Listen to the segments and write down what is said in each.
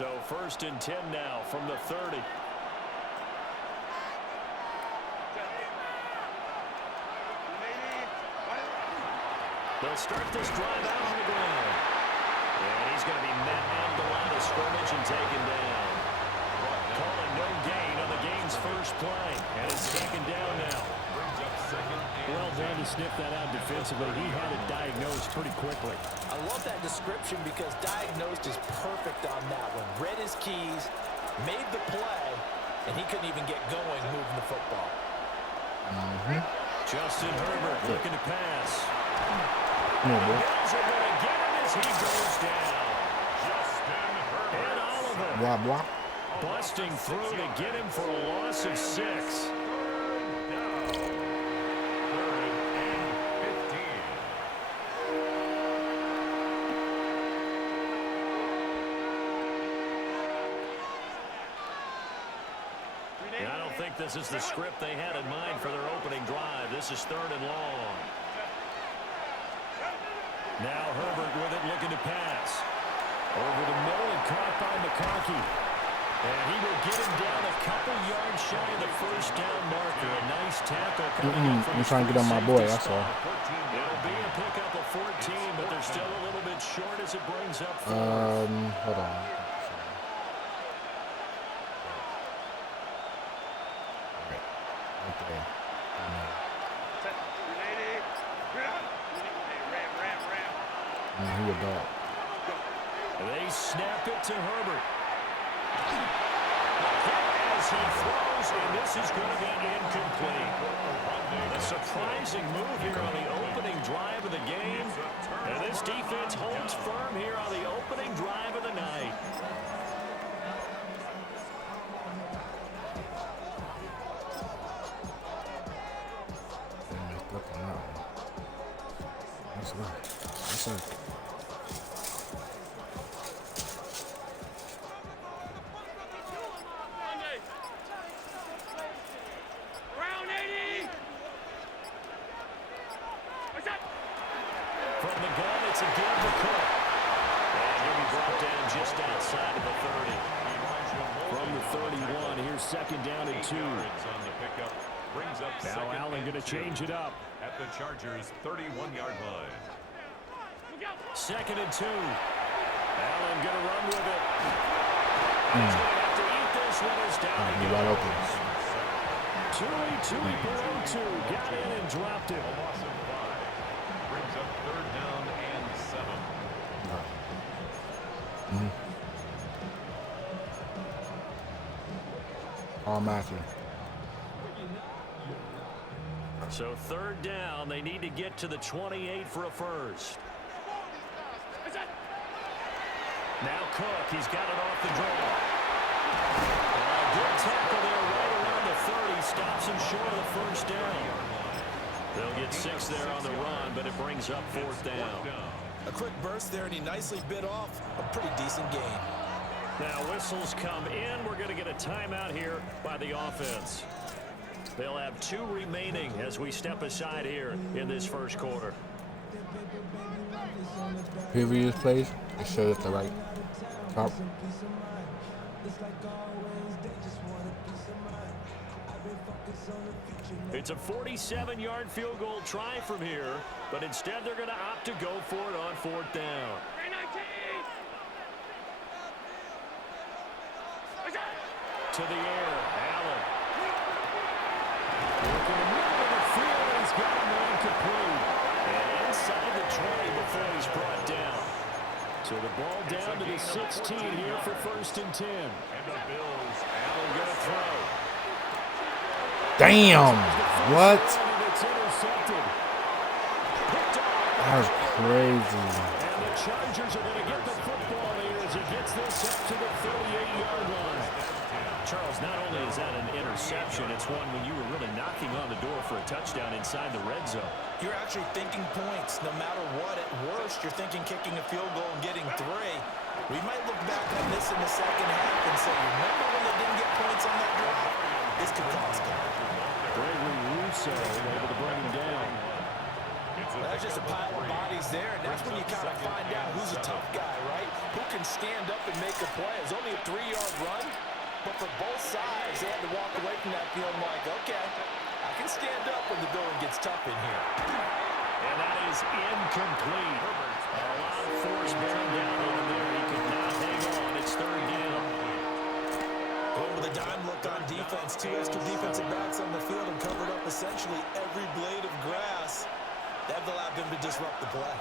So 1st and 10 now from the 30. They'll start this drive out on the ground. And he's going to be met at the line of scrimmage and taken down. Calling no gain on the game's first play. And it's taken down now. Well done to sniff that out defensively. He had it diagnosed pretty quickly. I love that description because diagnosed is perfect on that one. Read his keys, made the play, and he couldn't even get going moving the football. Justin Herbert looking to pass. Come on, boy. Bills are going to get him as he goes down. And Oliver Blah, blah. busting through to get him for a loss of 6. I don't think this is the script they had in mind for their opening drive. This is 3rd and long. Now Herbert with it, looking to pass. Over the middle and caught by McConkey. And he will get him down a couple yards shy of the first down marker. A nice tackle coming in from I'm trying to get on my boy, that's all. It'll be a pickup of 14, but they're still a little bit short as it brings up 4. Hold on. Okay. He a dog. They snap it to Herbert. As he throws, and this is going to be incomplete. A surprising move here on the opening drive of the game. And this defense holds firm here on the opening drive of the night. That's right. That's right. From the gun, it's again to Cook. And he'll be brought down just outside of the 30. From the 31, here's 2nd down and 2. Now Allen going to change it up. At the Chargers' 31-yard line. 2nd and 2. Allen going to run with it. He's going to have to eat this one as down he Wide open. goes. Tui below 2. Got in and dropped it. A loss of 5. Brings up 3rd down and 7. All Matthew. So 3rd down, they need to get to the 28 for a first. Now Cook, he's got it off the draw. Good tackle there right around the 30, stops him short of the first down. They'll get 6 there on the run, but it brings up 4th down. A quick burst there, and he nicely bit off a pretty decent gain. Now whistles come in. We're going to get a timeout here by the offense. They'll have 2 remaining as we step aside here in this first quarter. Previous plays, it shows at the right top. It's a 47-yard field goal try from here, but instead they're going to opt to go for it on 4th down. To the air, Allen. Working the middle of the field, and he's got him incomplete. And inside the 20 before he's brought down. So the ball down to the 16 here for 1st and 10. And the Bills, Allen going to throw. Damn! What? It's intercepted. Picked up. That was crazy. And the Chargers are going to get the football here as he gets this up to the 38-yard line. Charles, not only is that an interception, it's one when you were really knocking on the door for a touchdown inside the red zone. You're actually thinking points no matter what. At worst, you're thinking kicking a field goal and getting 3. We might look back on this in the second half and say, remember when they didn't get points on that drive? This could cost them. Gregory Rousseau able to bring him down. That's just a pile of bodies there, and that's when you kind of find out who's a tough guy, right? Who can stand up and make a play. It's only a 3-yard run, but for both sides, they had to walk away from that feeling like, okay, I can stand up when the going gets tough in here. And that is incomplete. A lot of force bearing down on him there. He could not hang on. It's third down. Going with a dime look on defense. 2 extra defensive backs on the field and covered up essentially every blade of grass. That allowed them to disrupt the play.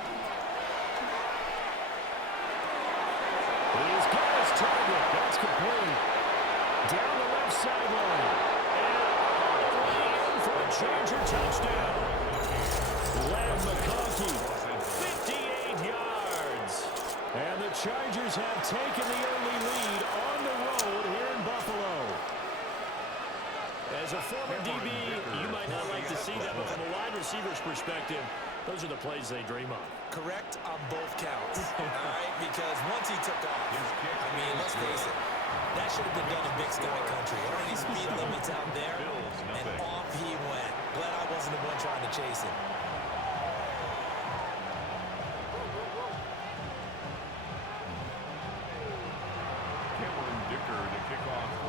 He's got his target. That's complete. Down the left sideline. And all the way in for a Charger touchdown. Lamb McConkey, 58 yards. And the Chargers have taken the early lead on the road here in Buffalo. As a former DB, you might not like to see that, but from a wide receiver's perspective, those are the plays they dream of. Correct on both counts. All right, because once he took off, I mean, let's face it, that should have been done in Big Sky Country. There aren't any speed limits out there, and off he went. Glad I wasn't the one trying to chase him.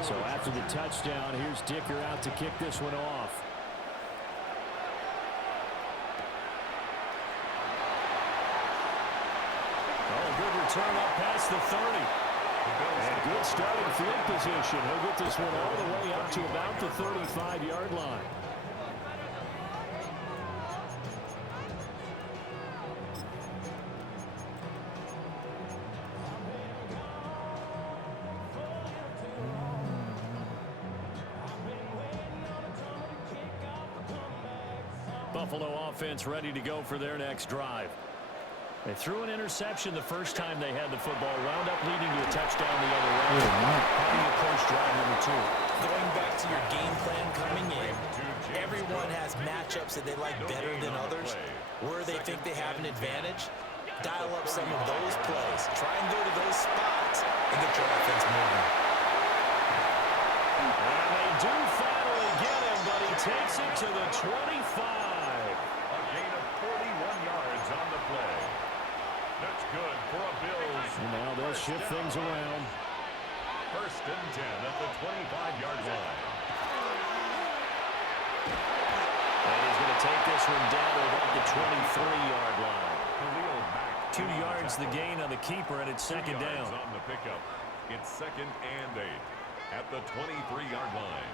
So after the touchdown, here's Dicker out to kick this one off. Oh, good return up past the 30. And good starting field position. He'll get this one all the way up to about the 35-yard line. Buffalo offense ready to go for their next drive. They threw an interception the first time they had the football, wound up leading to a touchdown the other way. How do you approach drive number 2? Going back to your game plan coming in, everyone has matchups that they like better than others. Where they think they have an advantage, dial up some of those plays. Try and go to those spots and get your offense moving. And they do finally get him, but he takes it to the 25. A gain of 41 yards on the play. That's good for a Bills. Now they'll shift things around. First and 10 at the 25-yard line. And he's going to take this one down to about the 23-yard line. 2 yards the gain on the keeper, and it's second down. On the pickup. It's second and 8 at the 23-yard line.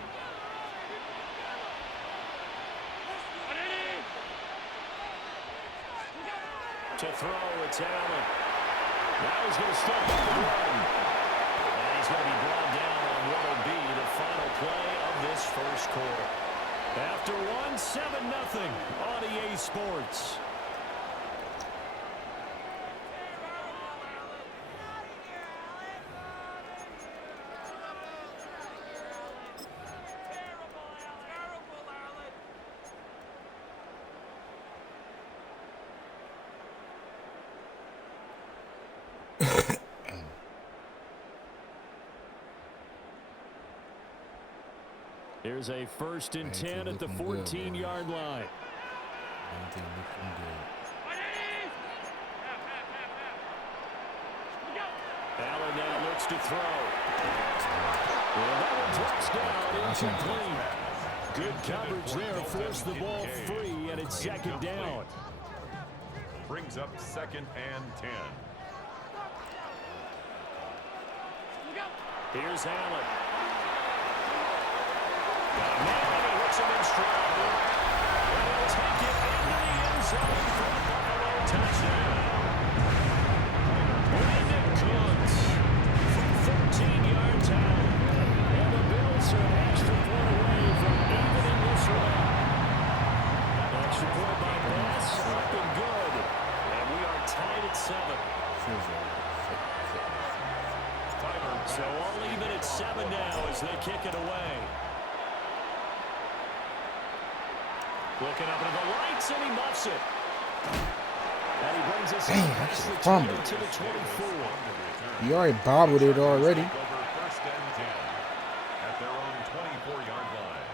To throw, it's Allen. Now he's going to step up and run. And he's going to be brought down on what will be the final play of this first quarter. After 1-7-0 on EA Sports. Here's a first and 10 at the 14-yard line. Allen now looks to throw. And that one drops down incomplete. Good coverage there, forced the ball free, and it's second down. Brings up second and 10. Here's Allen. Man, he hits him in stride. And he'll take it into the end zone for the Buffalo touchdown. Brandon Cooks from 13 yards out. And the Bills are an extra point away from evening this one. Extra point by Bass, up and good. And we are tied at 7. So all even at 7 now as they kick it away. Looking up into the lights, and he muffs it. And he brings us that's a fumble. to the 24. You already bobbled it already. First and 10 at their own 24-yard line.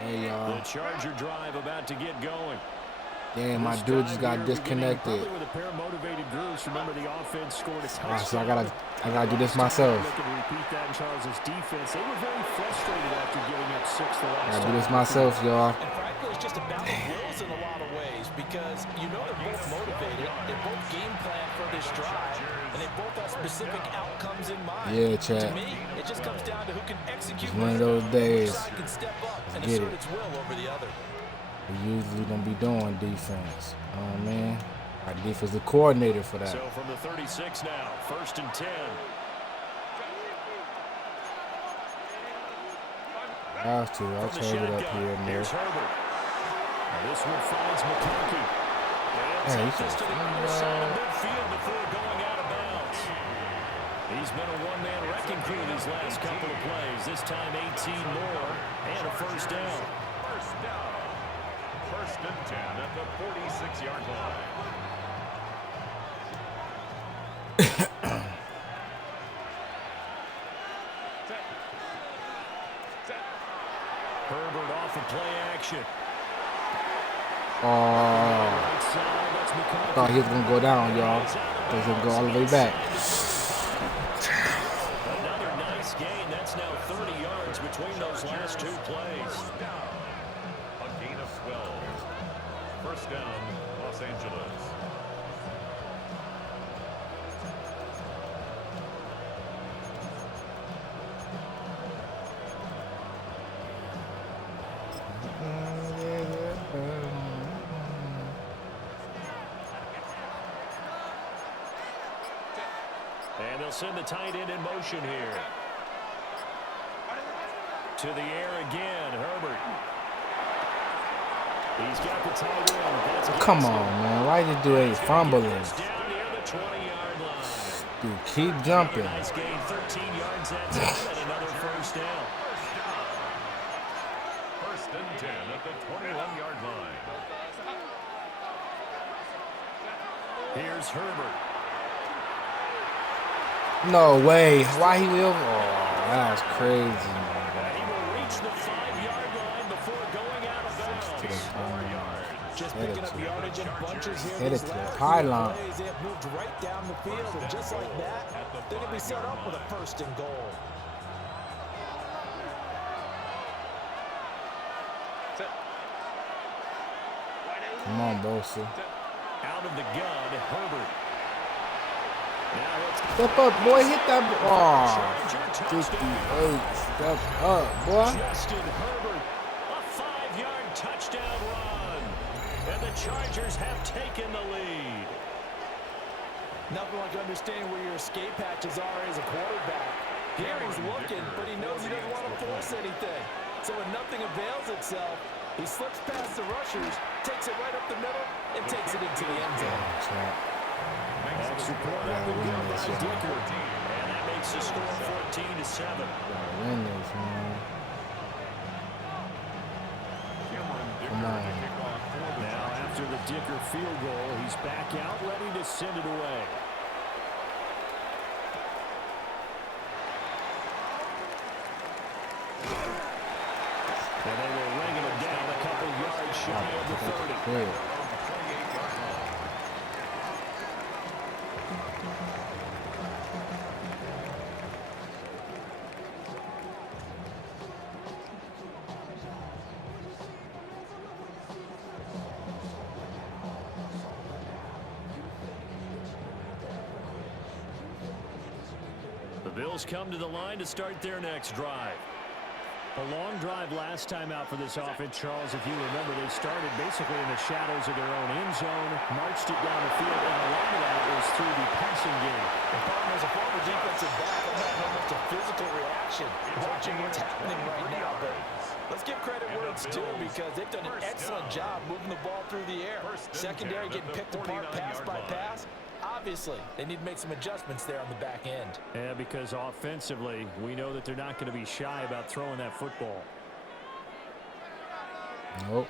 Hey, y'all. The Charger drive about to get going. Damn, my This dude just drive got here disconnected. beginning probably with a pair of motivated Bruce. Remember, the offense scored a touchdown. So I gotta do this myself. Looking to repeat that in Charles's defense. They were very frustrated after giving up 6 the last I gotta do time. this myself, y'all. And frankly, it's just a battle of wills in a lot of ways because you know they're both motivated. They both game plan for this drive, and they both have specific outcomes in mind. Yeah, Chad. To me, it just comes down to who can execute. It's one of those days. Side can step up and Get assert it. its will over the other. We usually don't be doing defense. Oh man, our defensive coordinator for that. So from the 36 now, 1st and 10. I have to. I'll From the change it up shotgun, here and there. here's Herbert. Now this one finds McConkey. Yeah, They'll he's take this to the a- other side of midfield before going out of bounds. He's been a one-man wrecking crew these last couple of plays. This time 18 more and a first down. First down. 1st and 10 at the 46-yard line. Herbert off of play action. Oh, Right side, that's McConkey. thought he was gonna go down, y'all. Thought he was gonna go all the way back. Another nice gain. That's now 30 yards between those last 2 plays. A gain of 12. First down, Los Angeles. And they'll send the tight end in motion here. To the air again, Herbert. He's got the tight end. That's Come on, man. Why did you do a fumbling? down near the 20-yard line. Dude, keep jumping. Nice gain, 13 yards that time, and another first down. 1st and 10 at the 21-yard line. Here's Herbert. No way. Why he will? Oh, that was crazy. And he will reach the 5-yard line before going out of To the bounds. pylon. Just Headed picking up to- yardage in bunches here. Headed these to the last few pylon. plays. They have moved right down the field, and just like that, they're going to be set up with a 1st and goal. Come on, Bosa. Out of the gun, Herbert. Now it's Step up, boy. Hit that. Oh, Charger 58. touchdown. Step up, boy. Justin Herbert, a 5-yard touchdown run. And the Chargers have taken the lead. Nothing like understanding where your escape hatches are as a quarterback. Here he's looking, but he knows he doesn't want to force anything. So when nothing avails itself, he slips past the rushers, takes it right up the middle, and takes it into the end zone. Extra point up Gotta and win good this, by y'all. Dicker. And that makes the score 14-7. Gotta win this, man. Come on. Now, after the Dicker field goal, he's back out, ready to send it away. And they were ringing him down a couple yards shy of the 30. Good. The Bills come to the line to start their next drive. A long drive last time out for this offense, Charles. If you remember, they started basically in the shadows of their own end zone, marched it down the field, and a lot of that was through the passing game. And partner, as a former defensive back, I'm not almost a physical reaction watching what's happening right now. But let's give credit where it's due because they've done an excellent job moving the ball through the air. Secondary getting picked apart pass by pass. Obviously, they need to make some adjustments there on the back end. Yeah, because offensively, we know that they're not going to be shy about throwing that football. Nope.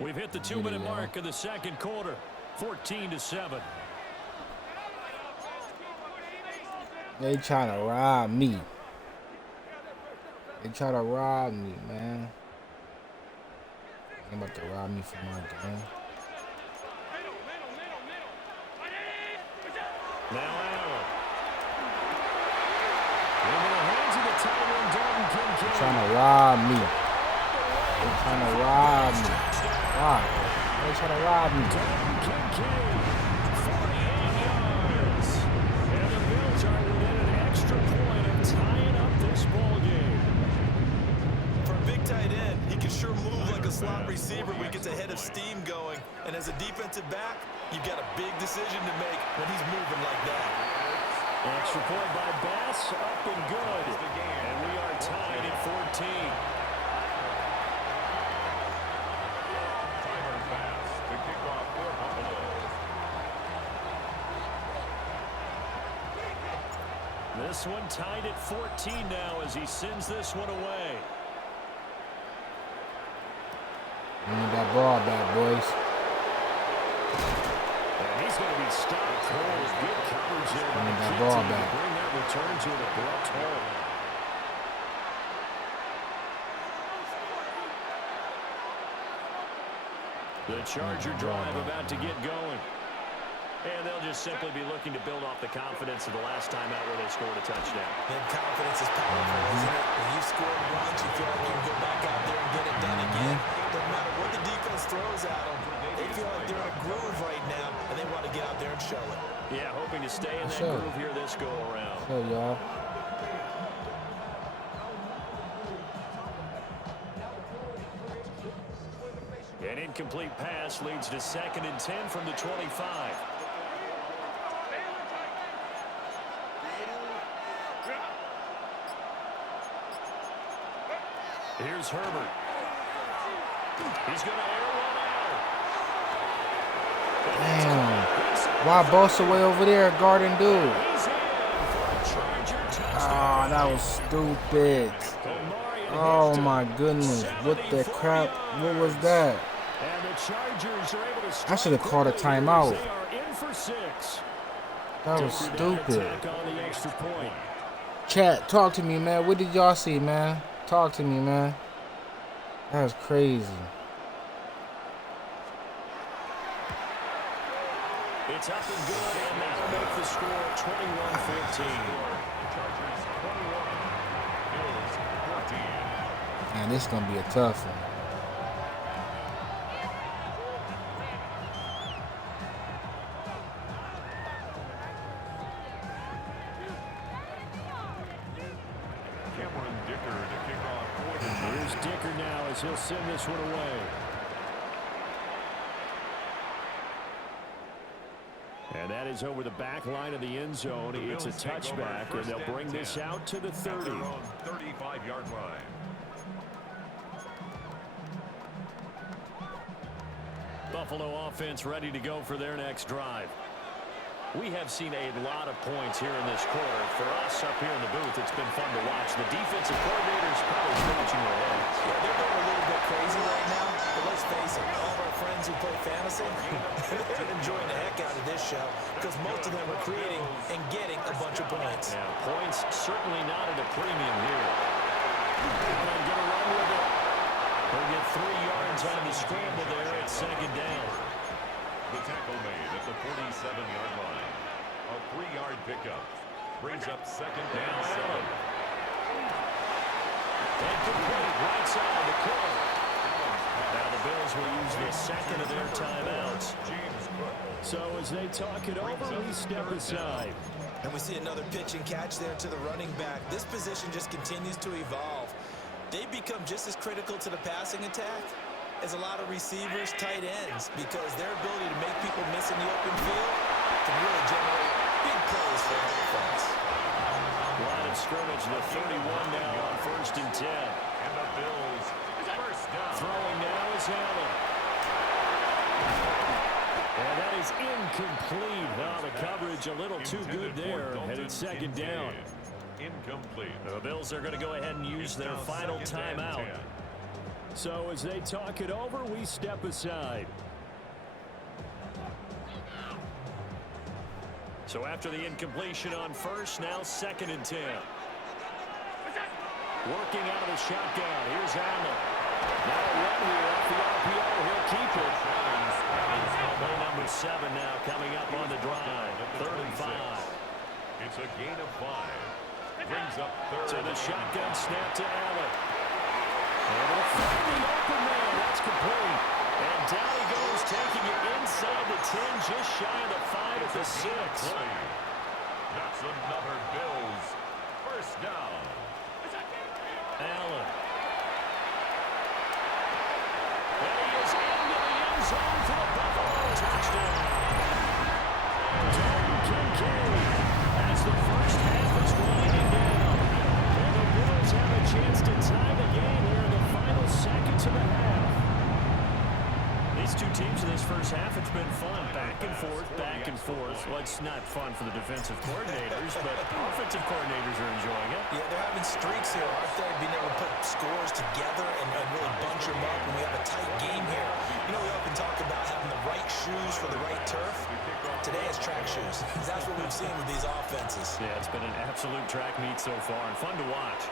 We've hit the 2-minute mark of the second quarter. 14-7. They trying to rob me. They try to rob me, man. I'm about to rob me for my game. Now Allen. Into the hands of the tight end, Dalton Kincaid. They're trying to rob me. They're trying to rob me. Why? They're trying to rob me. Dalton Kincaid, 48 yards. And the Bills are within an extra point of tying up this ball game. For a big tight end, he can sure move like a slot receiver when he gets a head of steam going. And as a defensive back, you've got a big decision to make when he's moving like that. Extra point by Bass, up and good. And we are tied at 14. Tyler Bass to kick off for Buffalo. This one tied at 14 now as he sends this one away. We need that ball back, boys. And he's going to be stopped cold. Good coverage there by the that Key ball team back. to bring that return to an abrupt halt. The Charger drive about to get going. And they'll just simply be looking to build off the confidence of the last time out where they scored a touchdown. And confidence is powerful, isn't it? When you score once, you feel like you can go back out there and get it done again. Doesn't matter what the defense throws at them. They feel like they're in a groove right now, and they want to get out there and show it. Yeah, hoping to stay in that Sure. groove here this go around. So, y'all. An incomplete pass leads to 2nd and 10 from the 25. Here's Herbert. He's going to air one out. Damn. Why Bosa way over there guarding dude? He's in for a Charger touchdown. Oh, that was stupid. Omari Oh Hester, my goodness. What the 74 crap? What was yards. that? And the Chargers are able to I strike should have called a quickly here as timeout. They are in for 6. That was Taker down stupid. attack on the extra point. Chat, talk to me, man. What did y'all see, man? Talk to me, man. That was crazy. It's up and good, and that'll make the score 21-14. Chargers 21. Bills 14. Man, this is going to be a tough one. Cameron Dicker to kick off for the Here's Dicker now as he'll send this one away. And that is over the back line of the end zone. It's a touchback, and they'll bring this out to the 30. At their own 35-yard line. Buffalo offense ready to go for their next drive. We have seen a lot of points here in this quarter. For us up here in the booth, it's been fun to watch. The defensive coordinators probably scratching their heads. Yeah, they're going a little bit crazy right now, but let's face it, all of our friends who play fantasy, they're enjoying the heck out of this show because most of them are creating and getting a bunch of points. Yeah, points certainly not at a premium here. And I'm going to run with it. He'll get 3 yards on the scramble there at 2nd down. The tackle made at the 47-yard line. A 3-yard pickup. Brings up 2nd down 7. And complete right side of the corner. Now the Bills will use the 2nd of their timeouts. James Cook. So as they talk it over, we step aside. And we see another pitch and catch there to the running back. This position just continues to evolve. They become just as critical to the passing attack as a lot of receivers, tight ends, because their ability to make people miss in the open field can really generate big plays for an offense. Line of scrimmage, the 31 now on 1st and 10. And the Bills first down. Throwing now is Allen. And that is incomplete. Now the coverage a little too good there. And it's 2nd down. Incomplete. The Bills are going to go ahead and use their Now final 2nd and timeout. 10. So as they talk it over, we step aside. So after the incompletion on 1st, now 2nd and 10. Working out of the shotgun. Here's Allen. Now a run here off the RPO. He'll keep it. Play number 7 now coming up on the drive. 3rd and 5. It's a gain of 5. Brings up 3rd. To the shotgun snap to Allen. And they'll find the open man. That's complete. And down he goes, taking it inside the 10, just shy of the 5 at the 6. That's another Bills first down. Allen. And he is into the end zone for the Buffalo touchdown. Dalton Kincaid as the first half is winding down. And the Bills have a chance to tie the game here in the final seconds of the half. These two teams in this first half, it's been fun. Back and forth, back and forth. Well, it's not fun for the defensive coordinators, but offensive coordinators are enjoying it. Yeah, they're having streaks here, aren't they? Being able to put scores together and really bunch them up when we have a tight game here. You know, we often talk about having the right shoes for the right turf. Today it's track shoes. That's what we've seen with these offenses. Yeah, it's been an absolute track meet so far and fun to watch.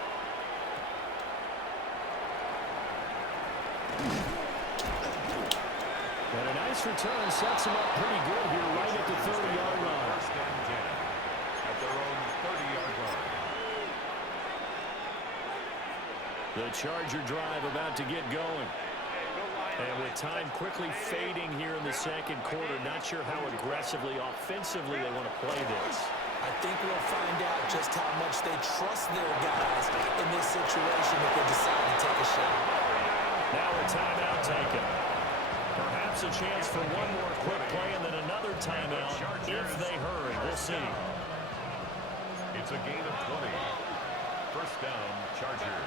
But a nice return sets him up pretty good here right at the 30-yard line. First and 10 at their own 30-yard line. The Charger drive about to get going. And with time quickly fading here in the second quarter, not sure how aggressively, offensively they want to play this. I think we'll find out just how much they trust their guys in this situation if they decide to take a shot. Now a timeout taken. Perhaps a chance for one more quick play and then another timeout if they hurry. We'll see. It's a gain of 20. First down, Chargers.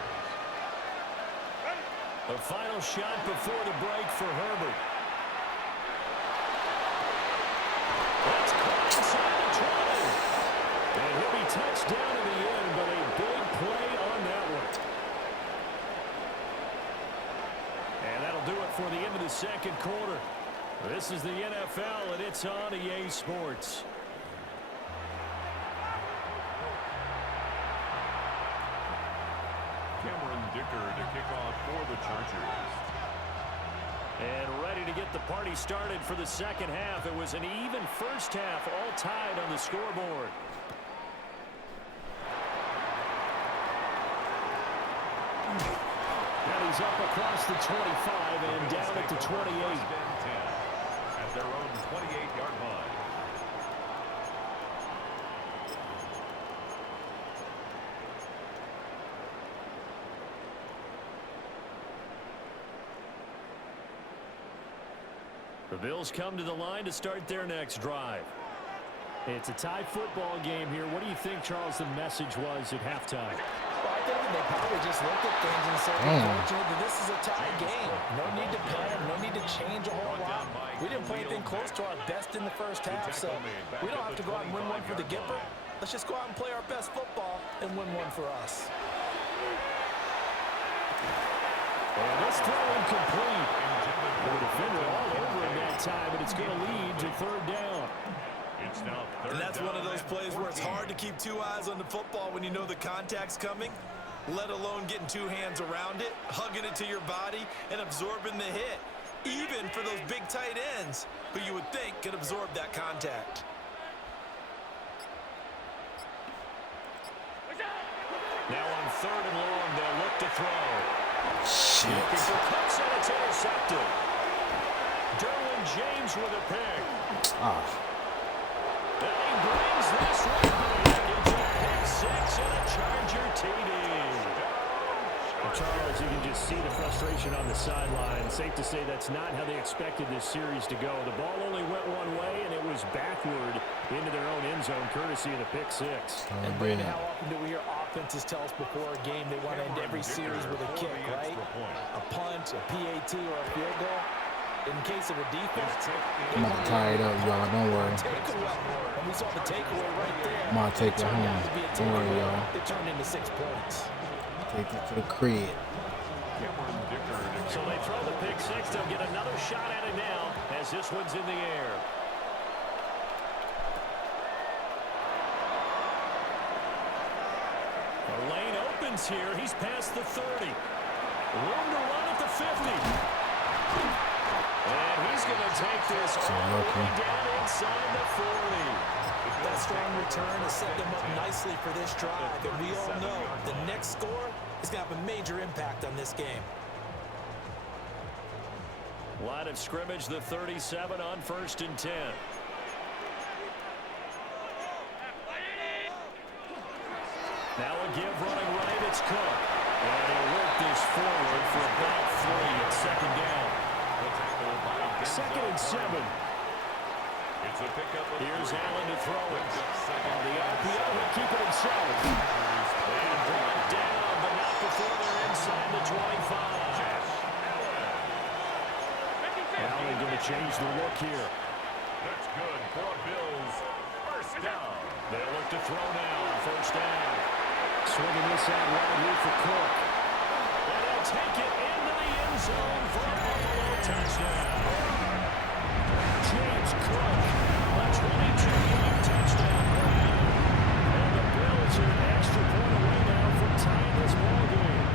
The final shot before the break for Herbert. That's caught inside the 20. And he'll be touched down in the end, but a big play on that one. And that'll do it for the end of the second quarter. This is the NFL, and it's on EA Sports. Cameron Dicker to kick off for the Chargers. And ready to get the party started for the second half. It was an even first half, all tied on the scoreboard. And he's up across the 25 and down at the 28. First and 10 at their own 28-yard line. The Bills come to the line to start their next drive. It's a tie football game here. What do you think, Charles, the message was at halftime? Well, I think they probably just looked at things and said, unfortunately, this is a tie game. No need to panic. No need to change a whole lot. We didn't play anything close to our best in the first half, so we don't have to go out and win one for the Gipper. Let's just go out and play our best football and win one for us. And this throw incomplete. The defender all over him that time, but it's going to lead to third down. It's now third And that's down one of those and plays where it's 14. hard to keep two eyes on the football when you know the contact's coming, let alone getting two hands around it, hugging it to your body, and absorbing the hit. Even for those big tight ends, who you would think could absorb that contact. Now on third and long, they'll look to throw. Shit. Looking for cuts, and it's intercepted. Derwin James with a pick. Ah. And he brings this one back into a pick six and a Charger TD. Well, Charles, you can just see the frustration on the sideline. Safe to say that's not how they expected this series to go. The ball only went one way, and it was backward into their own end zone, courtesy of the pick six. And Brandon, how often do we hear offenses tell us before a game they want to end every series with a kick, right? A punt, a PAT, or a field goal. In case of a defense, I'm about to tie it up, y'all. Don't worry. takeaway. And we saw the takeaway right there. I'm gonna take it Turned out home. to be a Don't worry, takeaway. y'all. It turned into 6 points. Take it to the crib. Cameron Dicker to So they throw the pick six. They'll get another shot at it now as this one's in the air. The lane opens here. He's past the 30. Room to run at the 50. And he's going to take this all the way down inside the 40. That strong return has set them up nicely for this drive. And we all know the next score is going to have a major impact on this game. Line of scrimmage, the 37 on 1st and 10. Now a give running right, it's Cook. And he'll work this forward for about 3 at 2nd down. 2nd and 7. It's a pickup. Here's Allen to throw it. On the RPO, he'll keep it himself. And brought down, but not before they're inside the 25. Allen going to change the look here. That's good for Bills. First down. They'll look to throw now on 1st down. Swinging this out right here for Cook. And he'll take it into the end zone for a Buffalo touchdown. James Cook, a 22-yard touchdown grab. And the Bills are an extra point away now from tying this ball game.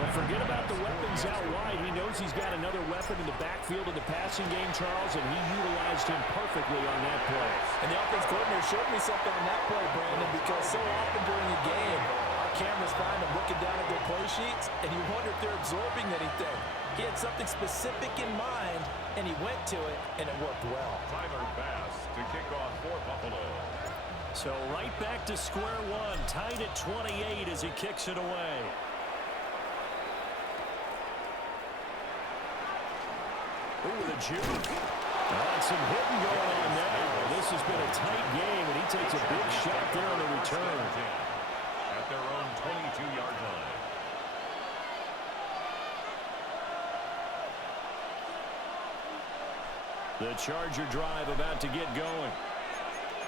Well, forget about the weapons out wide. He knows he's got another weapon in the backfield of the passing game, Charles, and he utilized him perfectly on that play. And the offense coordinator showed me something on that play, Brandon, because so often during the game, our cameras find them looking down at their play sheets, and you wonder if they're absorbing anything. He had something specific in mind, and he went to it, and it worked well. Tyler Bass to kick off for Buffalo. So right back to square one, tied at 28 as he kicks it away. Ooh, the juke. Some hitting going on now. This has been a tight game, and he takes a big shot there on the return. At their own 22-yard line. The Charger drive about to get going.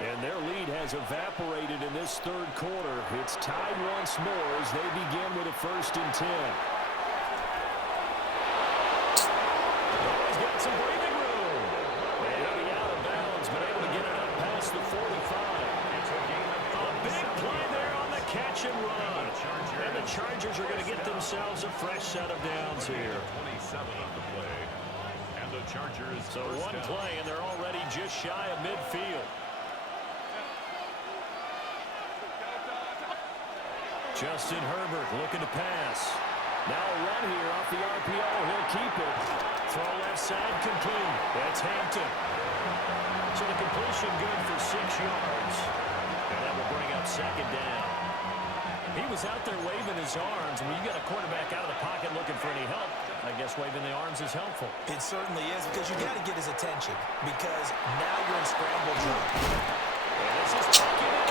And their lead has evaporated in this 3rd quarter. It's tied once more as they begin with a 1st and 10. He's got some breathing room. And he'll be out of bounds, but able to get it up past the 45. A big play there on the catch and run. And the Chargers are going to get themselves a fresh set of downs here. 27 on the play. And the Chargers. So one play, and they're already just shy of midfield. Justin Herbert looking to pass. Now a run here off the RPO. He'll keep it. Throw left side complete. That's Hampton. So the completion good for 6 yards. And that will bring up 2nd down. He was out there waving his arms. When you got a quarterback out of the pocket looking for any help, I guess waving the arms is helpful. It certainly is, because you got to get his attention, because now you're in scramble mode.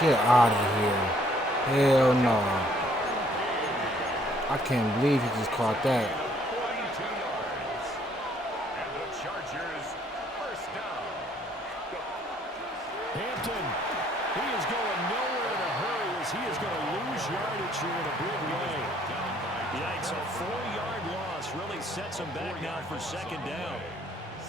Get out of here. Hell no. I can't believe he just caught that. 22 yards. And the Chargers first down. Hampton, he is going nowhere in a hurry as he is going to lose yardage here in a big way. Yikes, a 4-yard loss really sets him back now for 2nd down.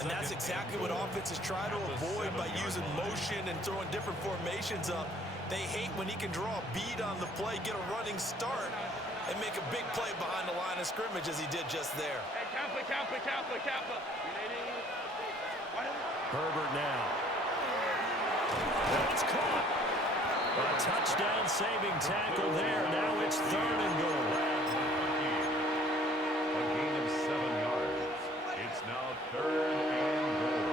And that's exactly what offenses try to avoid by using motion and throwing different formations up. They hate when he can draw a bead on the play, get a running start, and make a big play behind the line of scrimmage as he did just there. Herbert now. That's caught. A touchdown-saving tackle there. Now it's 3rd and goal. A gain of 7 yards. It's now 3rd and goal.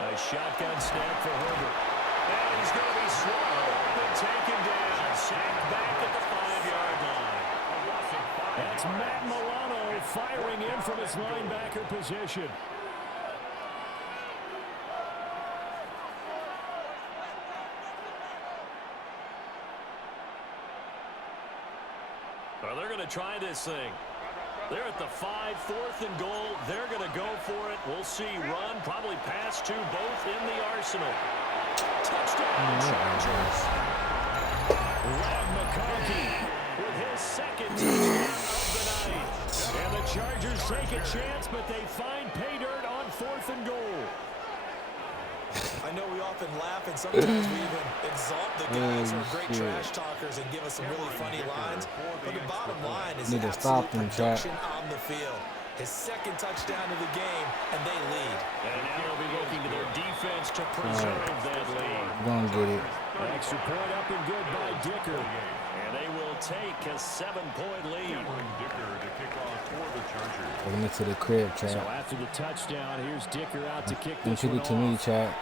A shotgun snap for Herbert. And he's going to be swallowed and taken down. Sacked back at the 5-yard line. That's Matt Milano firing in from his linebacker position. Well, they're going to try this thing. They're at the 5, 4th and goal. They're going to go for it. We'll see. Run, probably pass to both in the arsenal. Touchdown, Chargers. Ladd McConkey with his 2nd touchdown of the night. And the Chargers take a chance, but they find pay dirt on 4th and goal. I know we all often laugh, and sometimes we even exalt the guys who are great trash talkers and give us some really funny lines. But the bottom line is absolute production on the field. His second touchdown of the game, and they lead. And now they'll be looking to their defense to preserve that lead. Gonna get it. Extra point up and good by Dicker. And they will take a 7-point lead. Dicker to kick off for the Chargers. Taking it to the crib, chat. So after the touchdown, here's Dicker out to kick Don't this you one get to me, off. chat.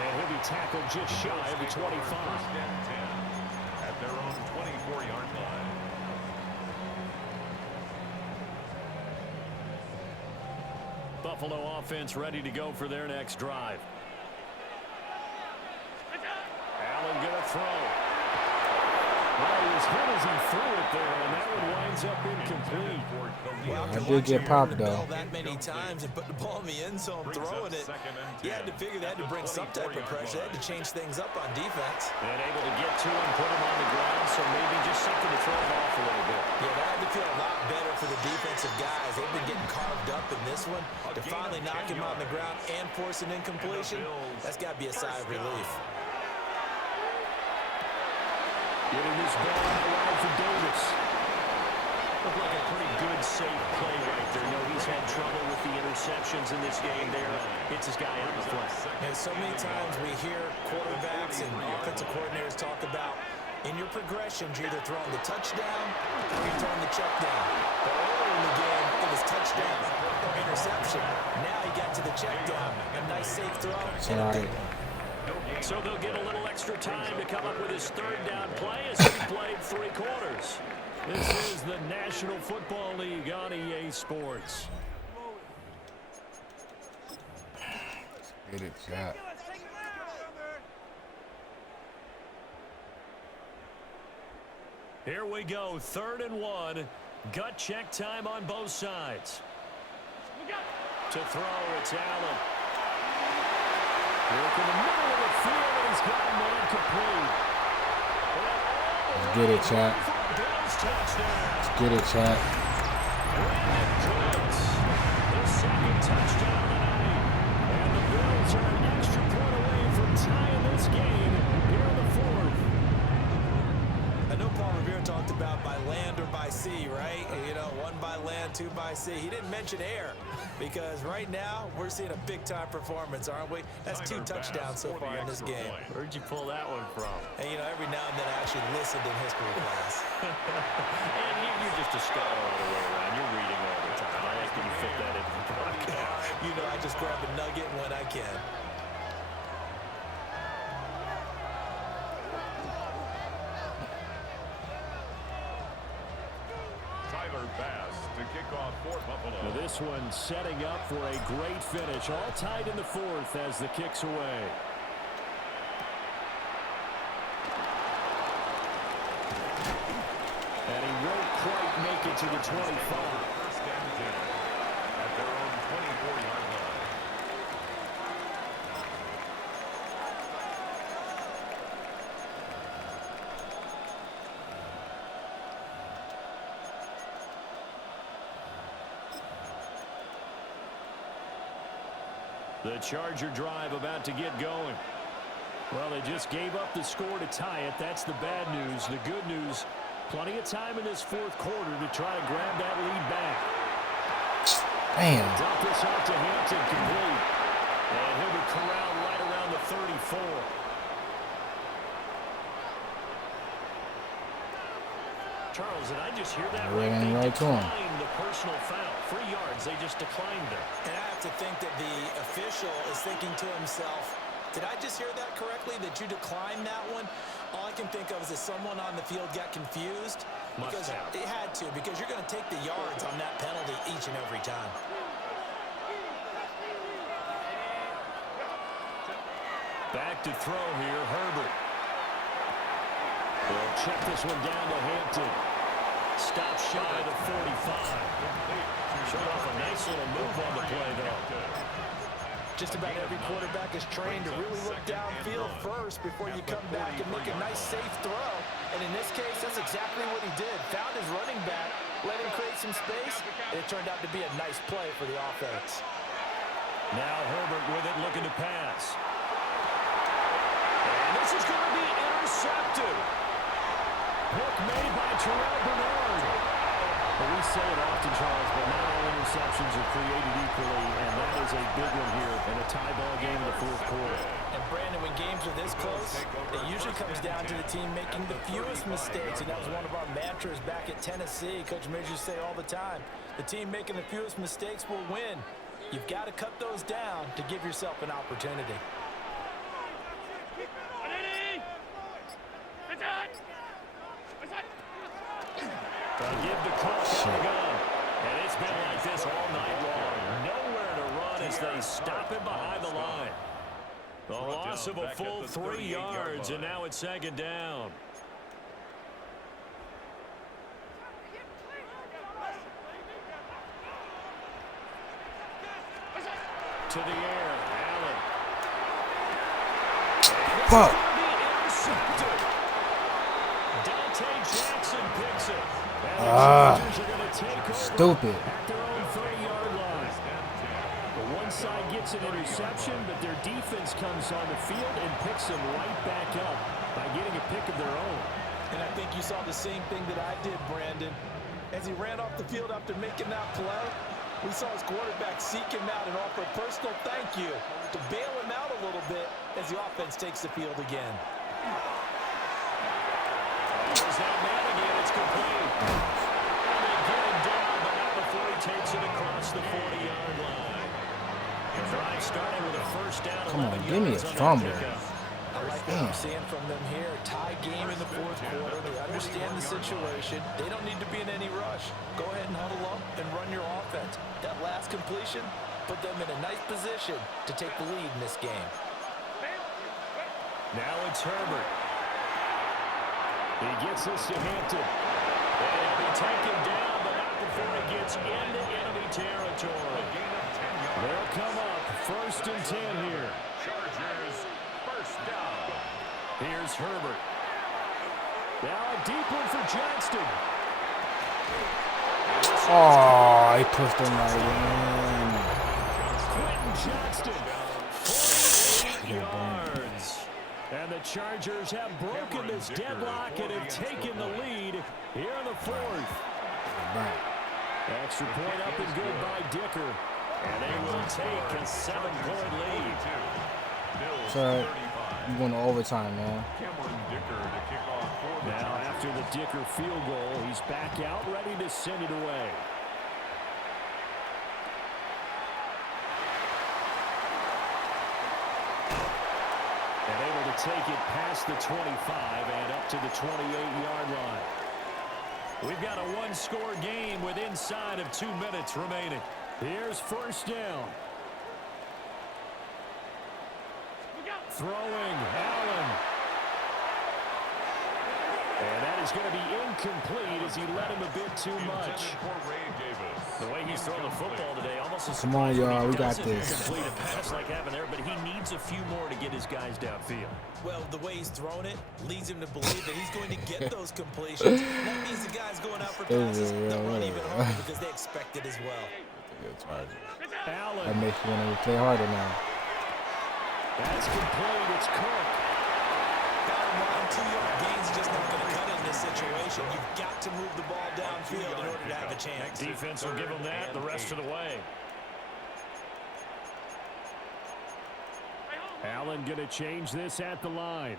And he'll be tackled just shy of the 25. First and 10 at their own 24-yard line. Buffalo offense ready to go for their next drive. Allen gonna throw. Well, he was hit as he threw it there, and that one winds up incomplete. Well, I did get popped, though. That many times and put the ball in the end zone, throwing it. You had to figure they had to bring some type of pressure. They had to change things up on defense. And able to get to him, put him on the ground, so maybe just something to throw him off a little bit. Yeah, that had to feel a lot better for the defensive guys. They've been getting carved up in this one. To finally knock him on the ground and force an incompletion, that's got to be a sigh of relief. Getting this ball out wide for Davis. Looked like a pretty good, safe play right there. No, he's had trouble with the interceptions in this game there. Hits his guy out the flat. And so many times we hear quarterbacks and offensive coordinators talk about in your progressions, you're either throwing the touchdown or you're throwing the check down. But earlier in the game, it was touchdown or interception. Now he got to the check down. A nice safe throw. It's all right. So they'll get a little extra time to come up with his third down play as he played 3 quarters. This is the National Football League on EA Sports. Get it, chat. Here we go, 3rd and 1. Gut check time on both sides. To throw, it's Allen. Look in the middle of the field, and he's got one complete. Let's get it, chat. Let's get it, chat. Brandon Cooks, his second touchdown tonight. And the Bills are an extra point away from tying this game here in the 4th. I know Paul Revere talked about by land or by sea, right? You know, 1 by land, 2 by sea. He didn't mention air because right now we're seeing a big-time performance, aren't we? That's 2 touchdowns so far in this game. Where'd you pull that one from? And, you know, every now and then I actually listened in history class. And you're just a scholar all the way around. You're reading all the time. I like that you fit that into the podcast. You know, I just grab a nugget when I can. Tyler Bass to kick off for Buffalo. Now this one setting up for a great finish. All tied in the 4th as the kick's away. And he won't quite make it to the 25. First and 10 at their own 24-yard line. The Charger drive about to get going. Well, they just gave up the score to tie it. That's the bad news. The good news, plenty of time in this 4th quarter to try to grab that lead back. Damn. Dump this out to Hampton, complete. And he'll be corralled right around the 34. Charles, did I just hear that right? They Right to him. declined the personal foul. 3 yards, they just declined it. And I have to think that the official is thinking to himself, did I just hear that correctly, that you declined that one? All I can think of is that someone on the field got confused. Because it had to, because you're going to take the yards on that penalty each and every time. Back to throw here, Herbert. They'll check this one down to Hampton. Stop shy of the 45. Showed off a nice little move on the play, though. Just about every quarterback is trained to really look downfield first before you come back and make a nice, safe throw. And in this case, that's exactly what he did. Found his running back, let him create some space, and it turned out to be a nice play for the offense. Now Herbert with it, looking to pass. And this is going to be intercepted. Pick made by Terrell Bernard. Well, we say it often, Charles, but not all interceptions are created equally, and that is a big one here in a tie ball game in the fourth quarter. And Brandon, when games are this close, it usually comes down to the team making the fewest mistakes, and that was one of our mantras back at Tennessee. Coach Midge used to say all the time, the team making the fewest mistakes will win. You've got to cut those down to give yourself an opportunity. They'll give the clock on the gun. And it's been like this all night long. Nowhere to run as they stop it behind the line. The loss of a full 3 yards, and now it's second down. To the air, Allen. Fuck. Dante Jackson picks it. Stupid. At their own 30-yard line. The one side gets an interception, but their defense comes on the field and picks them right back up by getting a pick of their own. And I think you saw the same thing that I did, Brandon. As he ran off the field after making that play, we saw his quarterback seek him out and offer a personal thank you to bail him out a little bit as the offense takes the field again. There's that man again. It's complete. And they get him down, but not before he takes it across the 40-yard line. The drive started with a first down. Come on, give me a fumble. I like what I'm seeing from them here. Tie game in the fourth quarter. They understand the situation. They don't need to be in any rush. Go ahead and huddle up and run your offense. That last completion put them in a nice position to take the lead in this game. Now it's Herbert. He gets this to Hampton. And he'll be taken down, but not before he gets into enemy territory. They'll come up first and 10 here. Chargers, first down. Here's Herbert. Now a deep one for Johnston. Oh, he pushed him right in. Quentin Johnston, 48 yards. And the Chargers have broken this deadlock and have taken the lead here in the fourth. Extra point up and good by Dicker. And they will take a 7-point lead. So, you going to overtime, man. Cameron Dicker to kick off for the Now after the Dicker field goal, he's back out ready to send it away. And able to take it past the 25 and up to the 28-yard line. We've got a one-score game with inside of 2 minutes remaining. Here's first down. Throwing, Allen. And that is going to be incomplete as he led him a bit too much. The way he's throwing the football today, almost a Come on, y'all, we got this. Complete a pass like having there, but he needs a few more to get his guys downfield. Well, the way he's thrown it leads him to believe that he's going to get those completions. That means the guys going out for passes, they'll run even harder because they expect it as well. Allen. That makes you want to play harder now. That's complete. It's Cook. Bottom line, 2-yard gains just not going to cut it in this situation. You've got to move the ball downfield in order to have a chance. Defense will give him that the rest of the way. Allen going to change this at the line.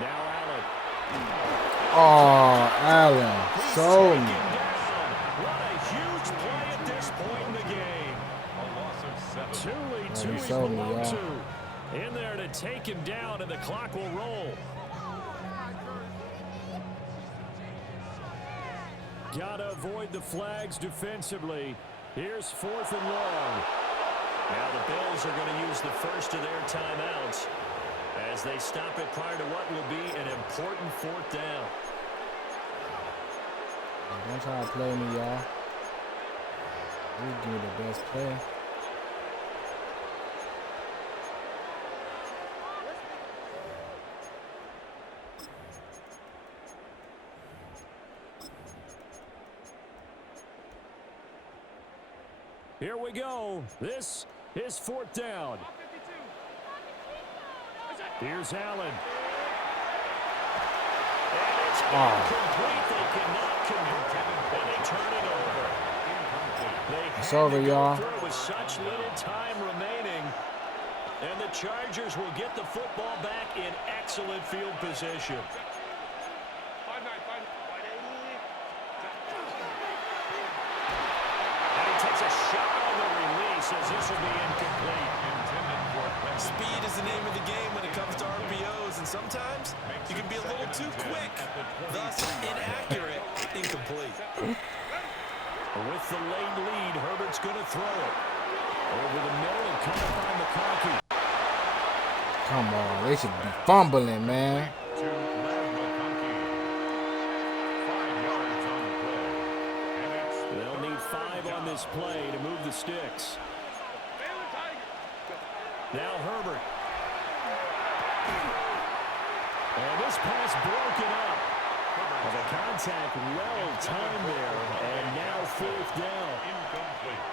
Now Allen. Oh, Allen. Show me. What a huge play at this point in the game. Two he's below two. In there to take him down, and the clock will roll. Gotta avoid the flags defensively. Here's 4th and long. Now the Bills are going to use the first of their timeouts as they stop it prior to what will be an important 4th down. Don't try to play me, y'all. We give you the best play. Here we go. This is 4th down. Here's Allen. And it's incomplete. They cannot convert it, and they turn it over. It's over, y'all. With such little time remaining, and the Chargers will get the football back in excellent field position. And he takes a shot on the release as this will be incomplete. Speed is the name of the game when it comes to RPOs, and sometimes you can be a little too quick, thus inaccurate, incomplete. With the late lead, Herbert's going to throw it. Over the middle and come up on McConkey. Come on, they should be fumbling, man. To McConkey. 5 yards on the play. And it's They'll need 5 on this play to move the sticks. Now Herbert. And this pass broken up. Well, the contact well timed there, and now 4th down. incomplete.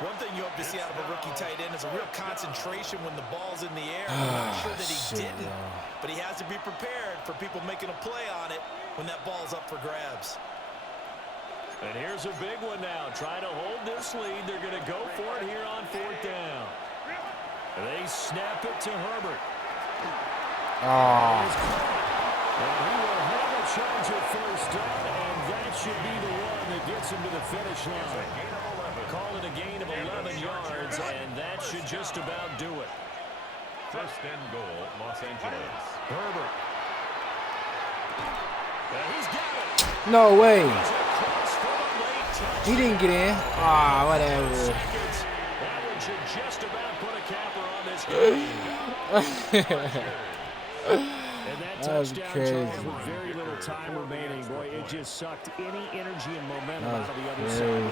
One thing you hope to see out of a rookie tight end is a real concentration when the ball's in the air. I'm not sure that he didn't, but he has to be prepared for people making a play on it when that ball's up for grabs. And here's a big one now. Trying to hold this lead. They're going to go for it here on 4th down. They snap it to Herbert. And he will have a chance at 1st down, and that should be the one that gets him to the finish line. Call it a gain of 11 yards, and that should just about do it. 1st and goal, Los Angeles. Herbert. And he's got it. No way. He's across for a late touchdown. He didn't get in. Whatever. Seconds. That one should just about put a capper on this game. And that touchdown, Charles, with very little time remaining. Boy, it just sucked any energy and momentum out of the other side.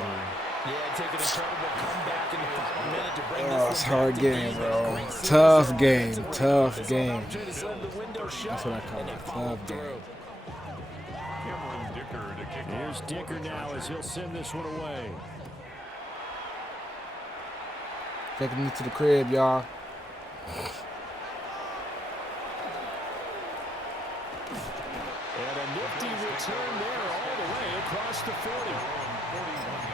Yeah, take an incredible comeback in the final minute to bring Oh, this it's a one hard back to game, being bro. a great series. Tough game. Tough game. Opportunities left the window shut, That's what I call and it. they followed Tough game. through. Cameron Dicker to kick Here's off. Dicker now as he'll send this one away. Taking me to the crib, y'all. And a nifty return there all the way across the 40.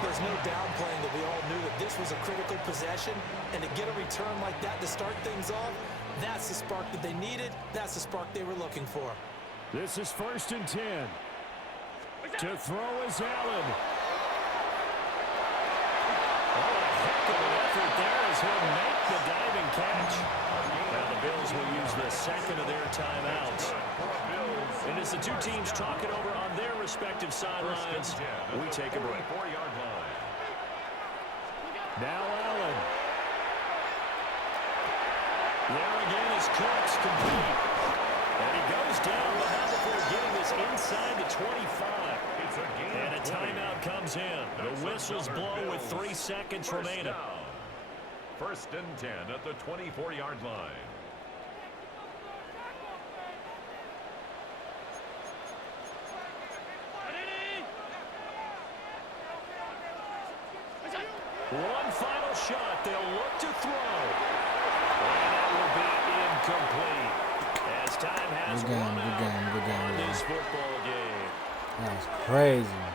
There's no downplaying that we all knew that this was a critical possession, and to get a return like that to start things off, that's the spark that they needed. That's the spark they were looking for. This is 1st and 10. To throw is Allen. Oh, a heck of an effort there as he'll make the diving catch. Now the Bills will use the second of their timeouts. And as the two teams talk it over on their respective sidelines, we take a break. 4-yard line. Now Allen. There again is Cooks, complete. And he goes down, but not before getting this inside the 25. It's a gain And a of 20. timeout comes in. The whistles blow with 3 seconds First remaining. down. 1st and 10 at the 24-yard line. One final shot. They'll look to throw. And that will be incomplete. As time has Good game, run good out game, good game, on yeah. this football game. That's crazy.